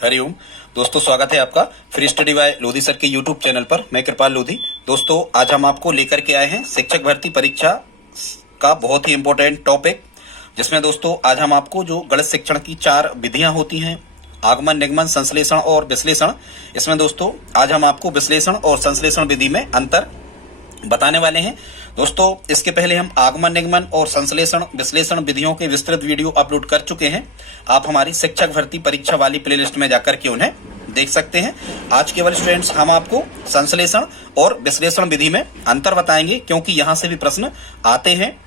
हरिओम दोस्तों, स्वागत है आपका free study bye Lodhi sir के यूट्यूब चैनल पर। मैं कृपाल लोधी। दोस्तों, आज हम आपको लेकर के आए हैं शिक्षक भर्ती परीक्षा का बहुत ही इंपॉर्टेंट टॉपिक, जिसमें दोस्तों आज हम आपको जो गणित शिक्षण की 4 विधियां होती हैं, आगमन, निगमन, संश्लेषण और विश्लेषण, इसमें दोस्तों आज हम आपको विश्लेषण और संश्लेषण विधि में अंतर बताने वाले हैं। दोस्तों, इसके पहले हम आगमन, निगमन और संश्लेषण विश्लेषण विधियों के विस्तृत वीडियो अपलोड कर चुके हैं। आप हमारी शिक्षक भर्ती परीक्षा वाली प्लेलिस्ट में जाकर के उन्हें देख सकते हैं। आज केवल स्टूडेंट्स हम आपको संश्लेषण और विश्लेषण विधि में अंतर बताएंगे, क्योंकि यहां से भी प्रश्न आते हैं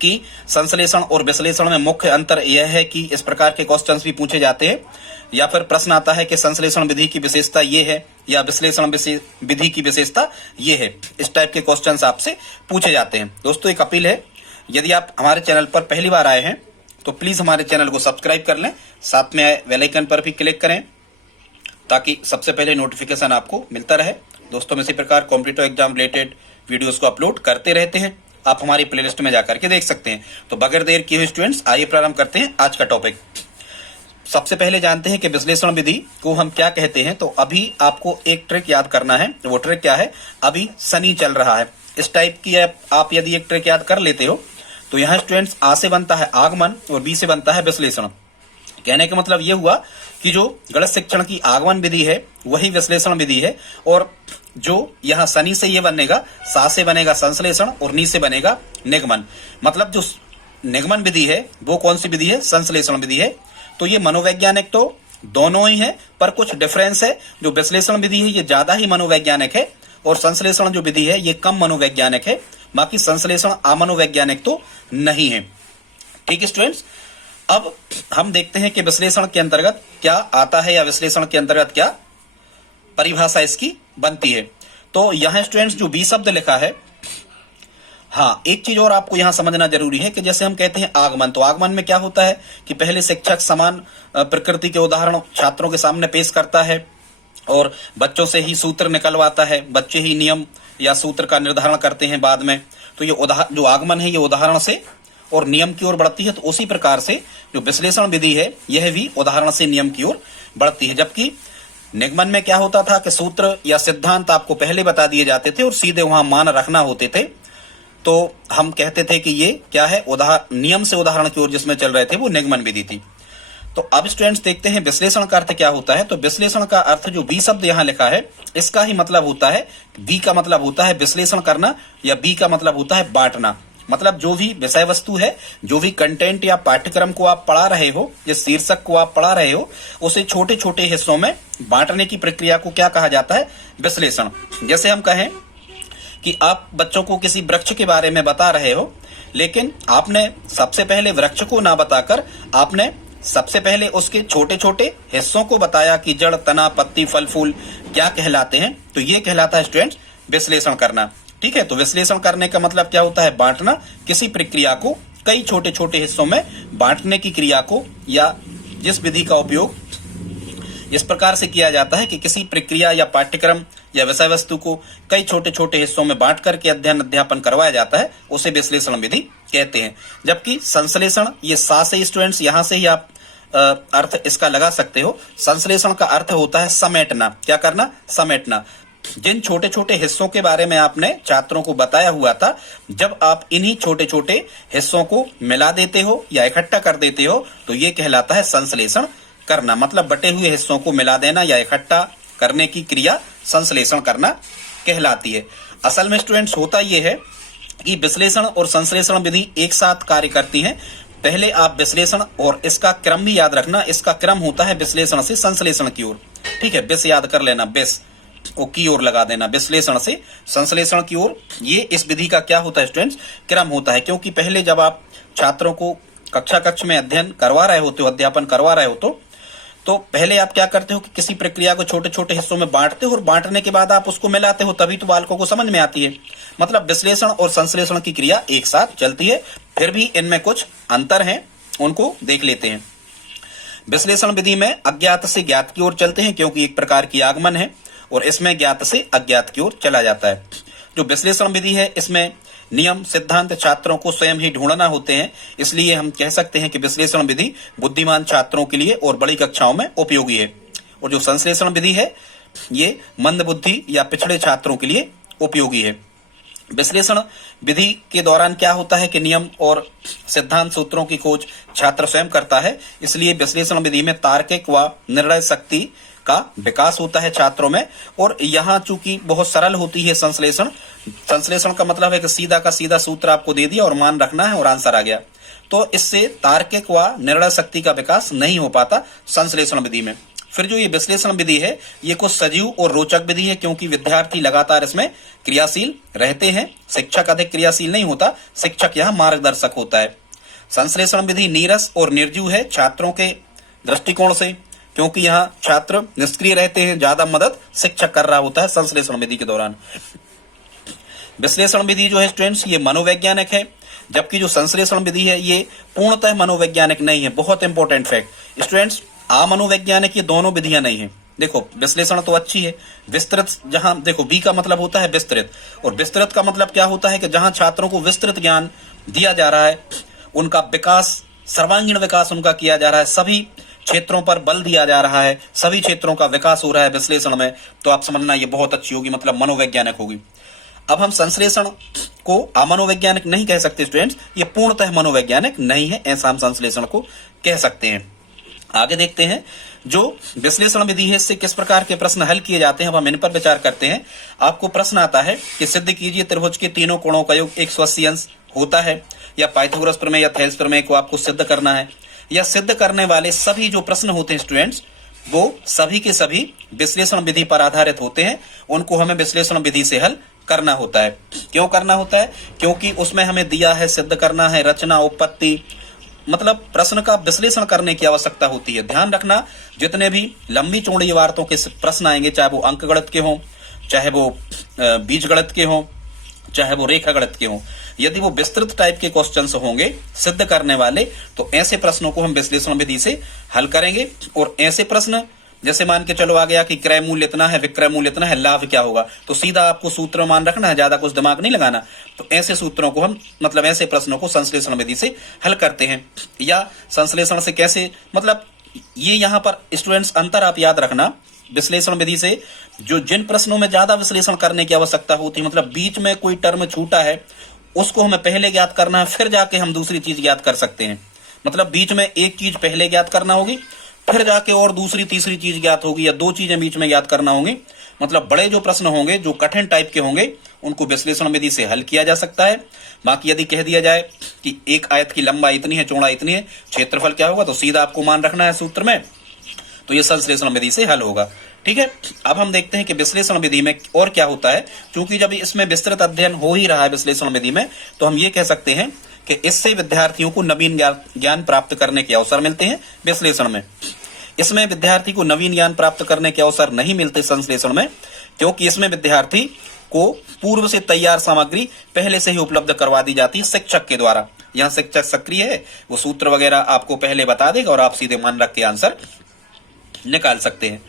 कि संश्लेषण और विश्लेषण में मुख्य अंतर यह है कि इस प्रकार के क्वेश्चंस भी पूछे जाते हैं, या फिर प्रश्न आता है कि संश्लेषण विधि की विशेषता ये है या विश्लेषण विधि की विशेषता ये है। इस टाइप के क्वेश्चंस आपसे पूछे जाते हैं। दोस्तों, एक अपील है, यदि आप हमारे चैनल पर पहली बार आए हैं तो प्लीज हमारे चैनल को सब्सक्राइब कर लें, साथ में आए बेल आइकन पर भी क्लिक करें ताकि सबसे पहले नोटिफिकेशन आपको मिलता रहे। दोस्तों, हम इसी प्रकार कॉम्पिटिटिव एग्जाम रिलेटेड वीडियोस को अपलोड करते रहते हैं, आप हमारी प्लेलिस्ट में जाकर के देख सकते हैं। तो बगैर देर किए हुए स्टूडेंट्स, आइए प्रारंभ करते हैं आज का टॉपिक। सबसे पहले जानते हैं कि विश्लेषण विधि को हम क्या कहते हैं। तो अभी आपको एक ट्रिक याद करना है। वो ट्रिक क्या है? अभी शनि चल रहा है, इस टाइप की आप यदि एक ट्रिक याद कर लेते हो तो यहाँ स्टूडेंट्स आ से बनता है आगमन और बी से बनता है विश्लेषण। कहने का मतलब ये हुआ कि जो गणित शिक्षण की आगमन विधि है वही विश्लेषण विधि है, और जो यहाँ शनि से ये बनेगा, सा से बनेगा संश्लेषण और नी से बनेगा निगमन। मतलब जो निगमन विधि है वो कौन सी विधि है? संश्लेषण विधि है। तो ये मनोवैज्ञानिक तो दोनों ही है, पर कुछ डिफरेंस है। जो विश्लेषण विधि है ये ज्यादा ही मनोवैज्ञानिक है और संश्लेषण जो विधि है ये कम मनोवैज्ञानिक है। बाकी संश्लेषण अमनोवैज्ञानिक तो नहीं है। ठीक है स्टूडेंट्स, अब हम देखते हैं कि विश्लेषण के अंतर्गत क्या आता है या विश्लेषण के अंतर्गत क्या परिभाषा इसकी बनती है। तो यहां स्टूडेंट्स जो बी शब्द लिखा है, हाँ, एक चीज और आपको यहां समझना जरूरी है कि जैसे हम कहते हैं आगमन, तो आगमन में क्या होता है कि पहले शिक्षक समान प्रकृति के उदाहरण छात्रों के सामने पेश करता है और बच्चों से ही सूत्र निकलवाता है, बच्चे ही नियम या सूत्र का निर्धारण करते हैं बाद में। तो ये जो आगमन है ये उदाहरण से और नियम की ओर बढ़ती है। तो उसी प्रकार से जो विश्लेषण विधि है यह भी उदाहरण से नियम की ओर बढ़ती है। जबकि निगमन में क्या होता था कि सूत्र या सिद्धांत आपको पहले बता दिए जाते थे और सीधे वहां मान रखना होते थे। तो हम कहते थे कि ये क्या है, नियम से उदाहरण की ओर जिसमें चल रहे थे वो निगमन विधि थी। तो अब स्टूडेंट्स देखते हैं विश्लेषण का अर्थ क्या होता है। तो विश्लेषण का अर्थ जो बी शब्द यहाँ लिखा है इसका ही मतलब होता है, बी का मतलब होता है विश्लेषण करना, या बी का मतलब होता है बांटना। मतलब जो भी विषय वस्तु है, जो भी कंटेंट या पाठ्यक्रम को आप पढ़ा रहे हो, जिस शीर्षक को आप पढ़ा रहे हो, उसे छोटे छोटे हिस्सों में बांटने की प्रक्रिया को क्या कहा जाता है? विश्लेषण। जैसे हम कहें कि आप बच्चों को किसी वृक्ष के बारे में बता रहे हो, लेकिन आपने सबसे पहले वृक्ष को ना बताकर आपने सबसे पहले उसके छोटे छोटे हिस्सों को बताया कि जड़, तना, पत्ती, फल, फूल क्या कहलाते हैं। तो ये कहलाता है स्टूडेंट्स विश्लेषण करना। ठीक है, तो विश्लेषण करने का मतलब क्या होता है? बांटना। किसी प्रक्रिया को कई छोटे छोटे हिस्सों में बांटने की क्रिया को, या जिस विधि का उपयोग इस प्रकार से किया जाता है कि किसी प्रक्रिया या पाठ्यक्रम या विषय वस्तु को कई छोटे छोटे हिस्सों में बांट करके अध्ययन अध्यापन करवाया जाता है, उसे विश्लेषण विधि कहते हैं। जबकि संश्लेषण, ये सा से स्टूडेंट्स यहां से ही आप अर्थ इसका लगा सकते हो। संश्लेषण का अर्थ होता है समेटना। क्या करना? समेटना। जिन छोटे छोटे हिस्सों के बारे में आपने छात्रों को बताया हुआ था, जब आप इन्हीं छोटे छोटे हिस्सों को मिला देते हो या इकट्ठा कर देते हो तो ये कहलाता है संश्लेषण करना। मतलब बटे हुए हिस्सों को मिला देना या इकट्ठा करने की क्रिया संश्लेषण करना कहलाती है। असल में स्टूडेंट्स होता यह है कि विश्लेषण और संश्लेषण विधि एक साथ कार्य करती हैं। पहले आप विश्लेषण, और इसका क्रम भी याद रखना, इसका क्रम होता है विश्लेषण से संश्लेषण की ओर। ठीक है, विष याद कर लेना, विष को की ओर लगा देना, विश्लेषण से संश्लेषण की ओर। ये इस विधि का क्या होता है स्टूडेंट्स? क्रम होता है। क्योंकि पहले जब आप छात्रों को कक्ष में अध्ययन करवा रहे होते हो, अध्यापन करवा रहे हो, तो पहले आप क्या करते हो कि किसी प्रक्रिया को छोटे छोटे हिस्सों में बांटते हो और बांटने के बाद आप उसको मिलाते हो, तभी तो बालकों को समझ में आती है। मतलब विश्लेषण और संश्लेषण की क्रिया एक साथ चलती है। फिर भी इनमें कुछ अंतर हैं, उनको देख लेते हैं। विश्लेषण विधि में अज्ञात से ज्ञात की ओर चलते हैं, क्योंकि एक प्रकार की आगमन है, और इसमें ज्ञात से अज्ञात की ओर चला जाता है। जो विश्लेषण विधि है इसमें नियम सिद्धांत छात्रों को स्वयं ही ढूंढना होते हैं, इसलिए हम कह सकते हैं कि विश्लेषण विधि बुद्धिमान छात्रों के लिए और बड़ी कक्षाओं में उपयोगी है। और जो संश्लेषण विधि है ये मंद बुद्धि या पिछड़े छात्रों के लिए उपयोगी है। विश्लेषण विधि के दौरान क्या होता है कि नियम और सिद्धांत सूत्रों की खोज छात्र स्वयं करता है, इसलिए विश्लेषण विधि में तार्किक व निर्णय शक्ति का विकास होता है छात्रों में। और यहाँ चूंकि बहुत सरल होती है संश्लेषण का मतलब है कि सीधा का सीधा सूत्र आपको दे दिया और मान रखना है और आंसर आ गया, तो इससे तार्किक व निर्णय शक्ति का विकास नहीं हो पाता संश्लेषण विधि में। फिर जो ये विश्लेषण विधि है ये कुछ सजीव और रोचक विधि है, क्योंकि विद्यार्थी लगातार इसमें क्रियाशील रहते हैं। शिक्षक अधिक क्रियाशील नहीं होता, शिक्षक यहाँ मार्गदर्शक होता है। संश्लेषण विधि नीरस और निर्जीव है छात्रों के दृष्टिकोण से, क्योंकि यहाँ छात्र निष्क्रिय रहते हैं, ज्यादा मदद शिक्षक कर रहा होता है संश्लेषण विधि के दौरान। विश्लेषण विधि जो है स्टूडेंट्स ये मनोवैज्ञानिक है, जबकि जो संश्लेषण विधि है ये पूर्णतः मनोवैज्ञानिक नहीं है। बहुत इंपॉर्टेंट फैक्ट स्टूडेंट्स, अमनोवैज्ञानिक ये दोनों विधियां नहीं है। देखो विश्लेषण तो अच्छी है, विस्तृत जहां देखो बी का मतलब होता है विस्तृत, और विस्तृत का मतलब क्या होता है कि जहां छात्रों को विस्तृत ज्ञान दिया जा रहा है, उनका विकास, सर्वांगीण विकास उनका किया जा रहा है, सभी क्षेत्रों पर बल दिया जा रहा है, सभी क्षेत्रों का विकास हो रहा है विश्लेषण में, तो आप समझना ये बहुत अच्छी होगी, मतलब मनोवैज्ञानिक होगी। अब हम संश्लेषण को अमनोवैज्ञानिक नहीं कह सकते स्टूडेंट्स, ये पूर्णतः मनोवैज्ञानिक नहीं है, ऐसा हम संश्लेषण को कह सकते हैं। आगे देखते हैं जो विश्लेषण विधि है इससे किस प्रकार के प्रश्न हल किए जाते हैं, अब हम इन पर विचार करते हैं। आपको प्रश्न आता है कि सिद्ध कीजिए त्रिभुज के तीनों कोणों का योग 180 अंश होता है, या पाइथागोरस प्रमेय या थेल्स प्रमेय को आपको सिद्ध करना है। या सिद्ध करने वाले सभी जो प्रश्न होते हैं स्टूडेंट्स वो सभी के सभी विश्लेषण विधि पर आधारित होते हैं, उनको हमें विश्लेषण विधि से हल करना होता है। क्यों करना होता है? क्योंकि उसमें हमें दिया है सिद्ध करना है, रचना, उत्पत्ति, मतलब प्रश्न का विश्लेषण करने की आवश्यकता होती है। ध्यान रखना जितने भी लंबी चौड़ी इबारतों के प्रश्न आएंगे, चाहे वो अंक गणित के हों, चाहे वो बीज गणित के हों, चाहे वो रेखा गणित के हों, यदि वो विस्तृत टाइप के क्वेश्चंस होंगे सिद्ध करने वाले, तो ऐसे प्रश्नों को हम विश्लेषण विधि से हल करेंगे। और ऐसे प्रश्न जैसे मान के चलो आ गया कि क्रय मूल्य इतना है, विक्रय मूल्य इतना है, लाभ क्या होगा, तो सीधा आपको सूत्र मान रखना है, ज्यादा कुछ दिमाग नहीं लगाना। तो ऐसे सूत्रों को हम मतलब ऐसे प्रश्नों को संश्लेषण विधि से हल करते हैं। या संश्लेषण से कैसे, मतलब ये यहाँ पर स्टूडेंट्स अंतर आप याद रखना, विश्लेषण विधि से जो जिन प्रश्नों में ज्यादा विश्लेषण करने की आवश्यकता होती है, मतलब बीच में कोई टर्म छूटा है उसको हमें पहले ज्ञात करना है, फिर जाके हम दूसरी चीज ज्ञात कर सकते हैं। मतलब बीच में एक चीज पहले ज्ञात करना होगी, फिर जाके और दूसरी तीसरी चीज ज्ञात होगी, या दो चीजें बीच में ज्ञात करना होंगी। मतलब बड़े जो प्रश्न होंगे, जो कठिन टाइप के होंगे, उनको विश्लेषण विधि से हल किया जा सकता है। बाकी यदि कह दिया जाए कि एक आयत की लंबाई इतनी है, चौड़ाई इतनी है, क्षेत्रफल क्या होगा, तो सीधा आपको मान रखना है सूत्र में, तो ये संश्लेषण विधि से हल होगा। ठीक है, अब हम देखते हैं कि विश्लेषण विधि में और क्या होता है। क्योंकि जब इसमें विस्तृत अध्ययन हो ही रहा है विश्लेषण विधि में, तो हम ये कह सकते हैं कि इससे विद्यार्थियों को नवीन ज्ञान प्राप्त करने के अवसर मिलते हैं विश्लेषण में। इसमें विद्यार्थी को नवीन ज्ञान प्राप्त करने के अवसर नहीं मिलते संश्लेषण में, क्योंकि इसमें विद्यार्थी को पूर्व से तैयार सामग्री पहले से ही उपलब्ध करवा दी जाती है शिक्षक के द्वारा। यहाँ शिक्षक सक्रिय है, वो सूत्र वगैरह आपको पहले बता देगा और आप सीधे मान रख के आंसर निकाल सकते हैं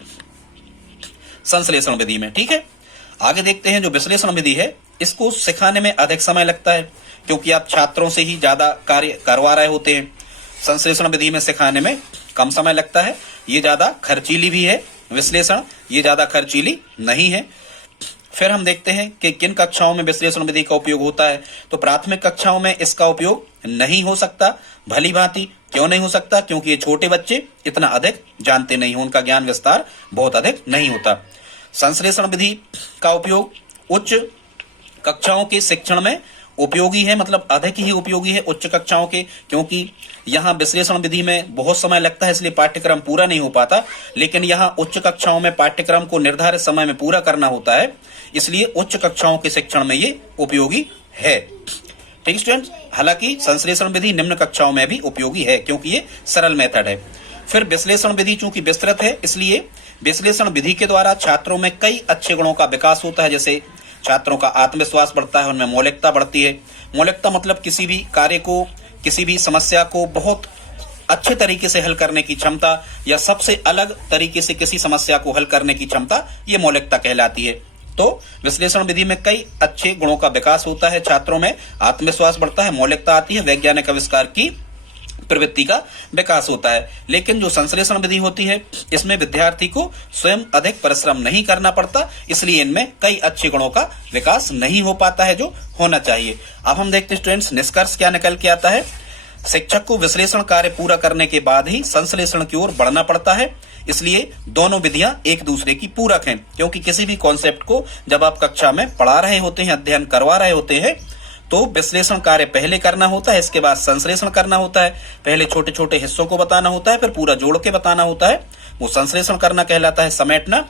संश्लेषण विधि में। ठीक है, आगे देखते हैं जो विश्लेषण विधि है इसको सिखाने में अधिक समय लगता है, क्योंकि आप छात्रों से ही ज्यादा कार्य करवा रहे होते हैं। संश्लेषण विधि में सिखाने में कम समय लगता है, ये ज्यादा खर्चीली भी है विश्लेषण, ये ज्यादा खर्चीली नहीं है। फिर हम देखते हैं कि किन कक्षाओं में विश्लेषण विधि का उपयोग होता है। तो प्राथमिक कक्षाओं में इसका उपयोग नहीं हो सकता भली भांति। क्यों नहीं हो सकता? क्योंकि ये छोटे बच्चे इतना अधिक जानते नहीं, उनका ज्ञान विस्तार बहुत अधिक नहीं होता। संश्लेषण विधि का उपयोग उच्च कक्षाओं के शिक्षण में उपयोगी है, मतलब अधिक ही उपयोगी है उच्च कक्षाओं के, क्योंकि यहाँ विश्लेषण विधि में बहुत समय लगता है, इसलिए पाठ्यक्रम पूरा नहीं हो पाता। लेकिन यहाँ उच्च कक्षाओं में पाठ्यक्रम को निर्धारित समय में पूरा करना होता है, इसलिए उच्च कक्षाओं के शिक्षण में ये उपयोगी है। ठीक स्टूडेंट्स, हालांकि संश्लेषण विधि निम्न कक्षाओं में भी उपयोगी है, क्योंकि ये सरल मेथड है। फिर विश्लेषण विधि चूंकि विस्तृत है, इसलिए विश्लेषण विधि के द्वारा छात्रों में कई अच्छे गुणों का विकास होता है। जैसे छात्रों का आत्मविश्वास बढ़ता है, उनमें मौलिकता बढ़ती है। मौलिकता मतलब किसी भी कार्य को, किसी भी समस्या को बहुत अच्छे तरीके से हल करने की क्षमता, या सबसे अलग तरीके से किसी समस्या को हल करने की क्षमता, ये मौलिकता कहलाती है। तो विश्लेषण विधि में कई अच्छे गुणों का विकास होता है, छात्रों में आत्मविश्वास बढ़ता है, मौलिकता आती है, वैज्ञानिक आविष्कार की प्रवृत्ति का विकास होता है। लेकिन जो संश्लेषण विधि होती है, इसमें विद्यार्थी को स्वयं अधिक परिश्रम नहीं करना पड़ता, इसलिए इनमें कई अच्छे गुणों का विकास नहीं हो पाता है जो होना चाहिए। अब हम देखते हैं स्टूडेंट्स, निष्कर्ष क्या निकल के आता है। शिक्षक को विश्लेषण कार्य पूरा करने के बाद ही संश्लेषण की ओर बढ़ना पड़ता है, इसलिए दोनों विधियां एक दूसरे की पूरक हैं। क्योंकि किसी भी कॉन्सेप्ट को जब आप कक्षा में पढ़ा रहे होते हैं, अध्ययन करवा रहे होते हैं, तो विश्लेषण कार्य पहले करना होता है, इसके बाद संश्लेषण करना होता है। पहले छोटे छोटे हिस्सों को बताना होता है, फिर पूरा जोड़ के बताना होता है, वो संश्लेषण करना कहलाता है, समेटना।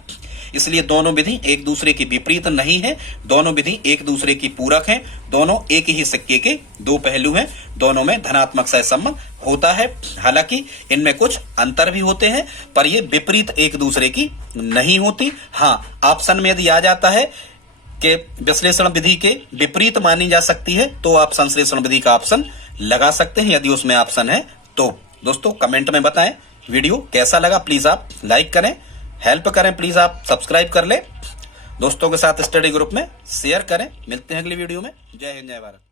इसलिए दोनों विधि एक दूसरे की विपरीत नहीं है, दोनों विधि एक दूसरे की पूरक हैं, दोनों एक ही सिक्के के दो पहलू हैं, दोनों में धनात्मक सहसंबंध होता है। हालांकि इनमें कुछ अंतर भी होते हैं, पर ये विपरीत एक दूसरे की नहीं होती। हाँ, ऑप्शन में यदि आ जाता है कि विश्लेषण विधि के विपरीत मानी जा सकती है, तो आप संश्लेषण विधि का ऑप्शन लगा सकते हैं, यदि उसमें ऑप्शन है तो। दोस्तों कमेंट में बताएं वीडियो कैसा लगा, प्लीज आप लाइक करें, हेल्प करें, प्लीज आप सब्सक्राइब कर लें, दोस्तों के साथ स्टडी ग्रुप में शेयर करें। मिलते हैं अगली वीडियो में। जय हिंद, जय भारत।